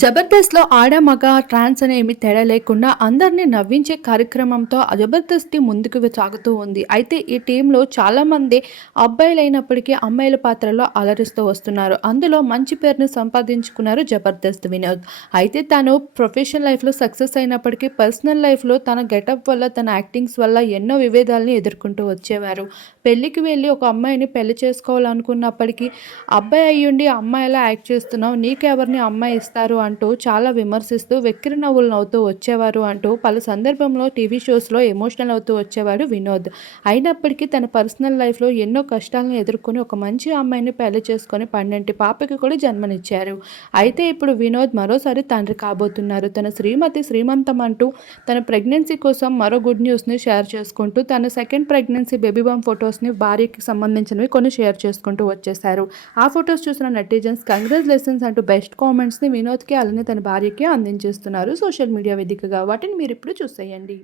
జబర్దస్త్లో ఆడ మగ ట్రాన్స్ అనేమి తేడా లేకుండా అందరినీ నవ్వించే కార్యక్రమంతో జబర్దస్త్ ముందుకు సాగుతూ ఉంది. అయితే ఈ టీంలో చాలామంది అబ్బాయిలు అయినప్పటికీ అమ్మాయిల పాత్రలో అలరిస్తూ వస్తున్నారు. అందులో మంచి పేరును సంపాదించుకున్నారు జబర్దస్త్ వినోద్. అయితే తను ప్రొఫెషనల్ లైఫ్లో సక్సెస్ అయినప్పటికీ పర్సనల్ లైఫ్లో తన గెటప్ వల్ల తన యాక్టింగ్స్ వల్ల ఎన్నో విభేదాలను ఎదుర్కొంటూ వచ్చేవారు. పెళ్ళికి వెళ్ళి ఒక అమ్మాయిని పెళ్ళి చేసుకోవాలనుకున్నప్పటికీ అబ్బాయి అయ్యుండి అమ్మాయిలా యాక్ట్ చేస్తున్నావు నీకెవరిని అమ్మాయి ఇస్తారు అంటూ చాలా విమర్శిస్తూ వెక్కిరి నవ్వులు నవ్వుతూ వచ్చేవారు అంటూ పలు సందర్భంలో టీవీ షోస్లో ఎమోషనల్ అవుతూ వచ్చేవాడు వినోద్. అయినప్పటికీ తన పర్సనల్ లైఫ్లో ఎన్నో కష్టాలను ఎదుర్కొని ఒక మంచి అమ్మాయిని పెళ్ళి చేసుకొని పన్నెంటి పాపకి కూడా జన్మనిచ్చారు. అయితే ఇప్పుడు వినోద్ మరోసారి తండ్రి కాబోతున్నారు. తన శ్రీమతి శ్రీమంతం అంటూ తన ప్రెగ్నెన్సీ కోసం మరో గుడ్ న్యూస్ని షేర్ చేసుకుంటూ తన సెకండ్ ప్రెగ్నెన్సీ బేబీ బామ్ ఫొటోస్ని భార్యకి సంబంధించినవి కొన్ని షేర్ చేసుకుంటూ వచ్చేసారు ఆ ఫొటోస్ చూసిన నెటిజన్స్ కంగ్రాచులేషన్స్ అంటూ బెస్ట్ కామెంట్స్ని వినోద్కి అలానే తన భార్యకి అందించేస్తున్నారు సోషల్ మీడియా వేదికగా. వాటిని మీరు ఇప్పుడు చూసేయండి.